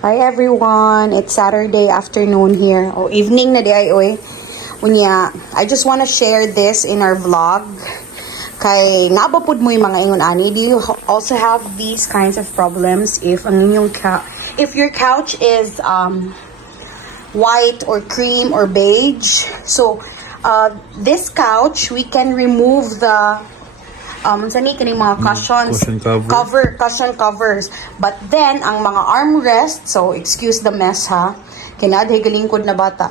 Hi everyone, it's Saturday afternoon here, or evening na di ay oy. Unya, I just want to share this in our vlog. Kay nabapod mo yung mga ingon ani. Do you also have these kinds of problems if ang inyong if your couch is white or cream or beige? So this couch we can remove the sani kaning mga cushion covers, but then ang mga armrest, so excuse the mess ha, kinadhay galingkod na bata,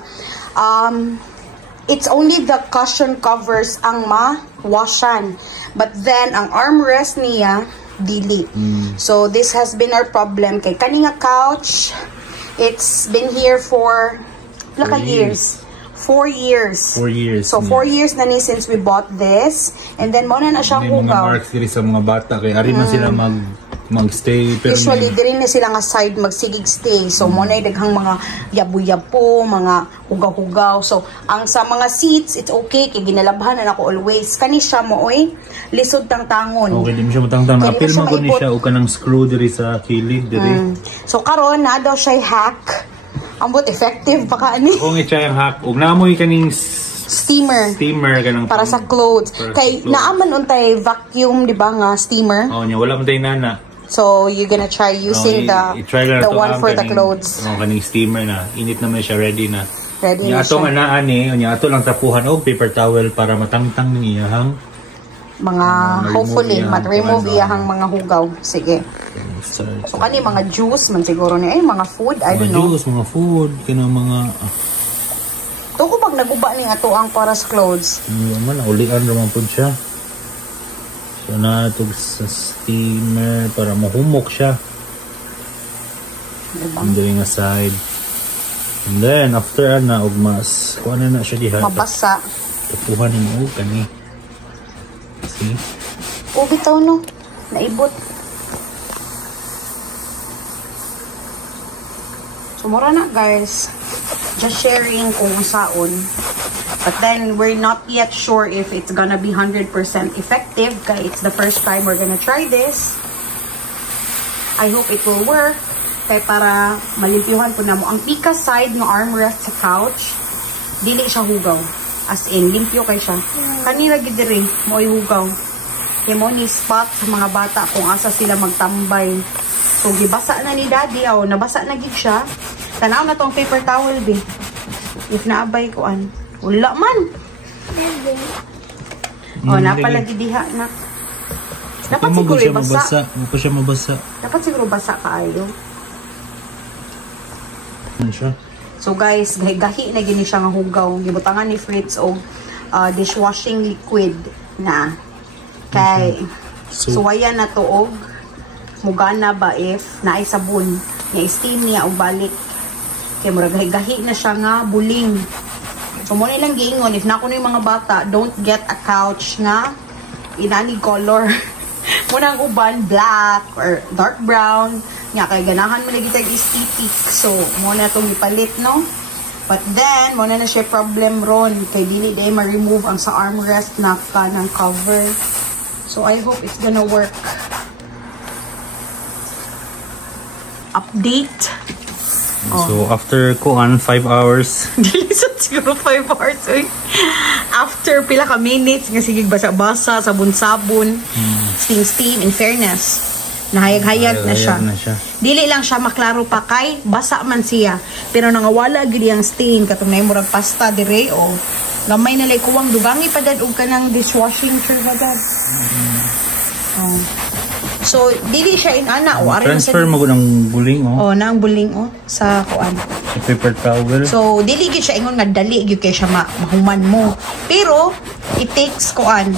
it's only the cushion covers ang ma-washan, but then ang armrest niya dili. So this has been our problem kay kaning couch. It's been here for years. 4 years. 4 years. So 4 years na ni since we bought this, and then mo na siya hugaw. Mga marks diri sa mga bata kay ari man sila magstay, pero usually diri na sila nga side magsigig stay. So mo na daghang mga yabu-yabu, mga hugaw-hugaw. So ang sa mga seats it's okay kay ginalabhan na ako always. Kani siya mo oy lisod tang tangon. Okay, di mo siya matangtang na apil man ni siya o kanang screw diri sa kilid diri. So karon na daw siya hack. Ambot effective pa ka ani. Kung i-try ang hack, ug naamoy kaning steamer kanang para sa clothes. Kay naaman untay vacuum di ba nga steamer? Oh, nya wala man tay nana. So you're gonna try using the one for the clothes. Oh, kaning steamer na init naman siya, ready na. Ready na siya. Ato nga naa ni, nya ato lang tapuhan og paper towel para matangtang niya hang mga hopefully mat-remove iyahang mga hugaw. Sige. So kani mga juice man siguro ni ay mga food, I don't know. Juice, mga food, kina mga to ko pag naguba ni ato ang para sa clothes. Man ulian ra man pud siya. So na tug sa steamer para mahumok siya. Diba? And doing a side. And then after na og mas kuan na siya diha. Mabasa. Tapuhan mo kani. See? O bitaw no. Naibot. So, mura na guys, just sharing kung saon. But then, we're not yet sure if it's gonna be 100% effective. Kaya it's the first time we're gonna try this. I hope it will work. Kaya para malimpyuhan po na mo. Ang pika side ng armrest sa couch, dili siya hugaw. As in, limpyo kay siya. Kanina gidiri, mo hugaw. Kaya mo ni spot sa mga bata kung asa sila magtambay. So, gibasa na ni daddy. O, nabasa na gid siya. Tanaw na tong paper towel, be. If naabay ko, wala man. O, napalagi diha na. Dapat siguro basa. Huwag siya mabasa. Dapat siguro basa kaayo. Ano siya? So, guys, gahi na gini siya nga hugaw. Gibutangan ni Fritz o dishwashing liquid na. Kay, suwayan na to og mugana ba if naay sabon nga steam niya o balik kay murag gahi na siya nga buling. So mo nilang giingon if na kuno yung mga bata, don't get a couch nga inani color. Muna ang uban black or dark brown nga kay ganahan mo lagi tag aesthetic. So mo na tong ipalit no. But then mo na siya problem ron kay dili day ma-remove ang sa armrest na kanang cover. So I hope it's gonna work. Update. So after kuan 5 hours. Dilisod siguro 5 hours. After pila ka minutes nga sige basa-basa, sabon-sabon, steam in fairness. Nahayag-hayag na siya. Dili lang siya maklaro pa kay basa man siya. Pero nangawala gid ang stain katong nay murag pasta dire o gamay na lay kuwang dugangi pa dad og kanang dishwashing dad. So, dili siya inana o transfer mo ng buling oh. Oh, nang buling sa kuan. Sa paper towel. So, dili gyud siya ingon nga dali gyud kay siya mahuman mo. Pero it takes kuan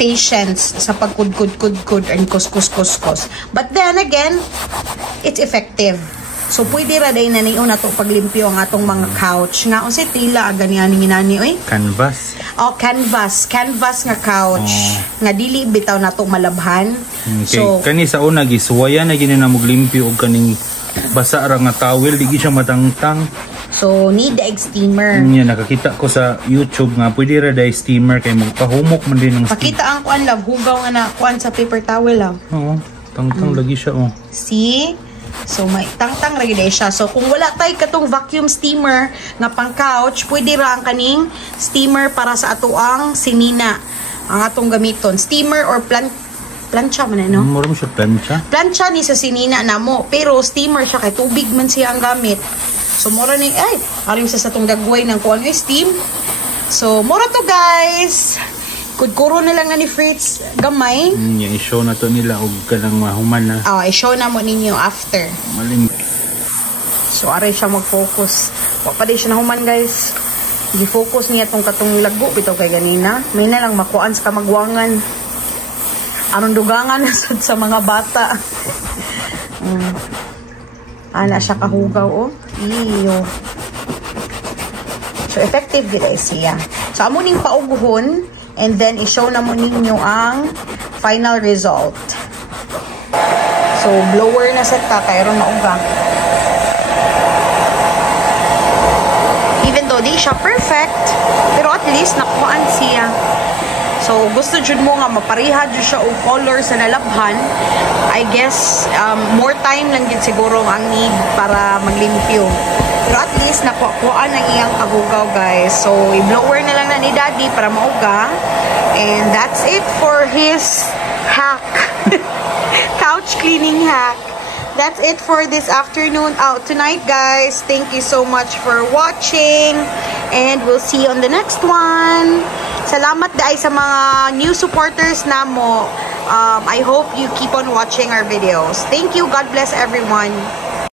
patience sa pagkudkud and kuskus. But then again, it's effective. So, pwede ra day na niyo na to paglimpyo ang atong mga couch. Nga, unsay tila ganiani ginani oy? Canvas. Oh, canvas nga couch. Nga dili bitaw na to malabhan. Okay. So, kani sa una gisuwayan na gini na maglimpyo og kaning basa ra nga towel, di siya matangtang. So, need the egg steamer. Nakakita ko sa YouTube nga pwede ra dai steamer kay magpahumok man din ng pakita ang kuan lang, hugaw nga na kuan sa paper towel lang. Oo, tangtang lagi siya See? So may tangtang ra gyud siya. So kung wala tay katong vacuum steamer nga pang couch, pwede ra ang kaning steamer para sa atoang sinina ang atong gamiton. Steamer or plancha man no? Mura mo siya plancha? Plancha ni sa sinina namo, pero steamer siya kay tubig man siya ang gamit. So mura ni ari sa atong dagway ng kuan steam. So mura to guys. Kudkuro na lang na ni Fritz gamay. I-show na to nila og kanang mahuman na. I-show na mo ninyo after. Maling. So aray siya mag-focus. Wa pa di siya nahuman guys. Gi-focus niya tong katong lago bitaw kay ganina. May na lang makuan sa kamagwangan. Anong dugangan sa mga bata. Ana siya kahugaw oh. Iyo. So effective gid siya. So amo ning pauguhon. And then, i-show na mo ninyo ang final result. So, blower na set ka, kaya ron mauga. Even though di siya perfect, pero at least nakuhaan siya. So, gusto jud mo nga mapariha jud siya o color sa nalabhan. I guess, more time lang din siguro ang need para maglimpyo. Pero at least, nakuhaan ang iyang kagugaw, guys. So, i-blower na lang na ni Daddy para mauga. And that's it for his hack. Couch cleaning hack. That's it for this afternoon out tonight, guys. Thank you so much for watching. And we'll see you on the next one. Salamat dahil sa mga new supporters namo. I hope you keep on watching our videos. Thank you. God bless everyone.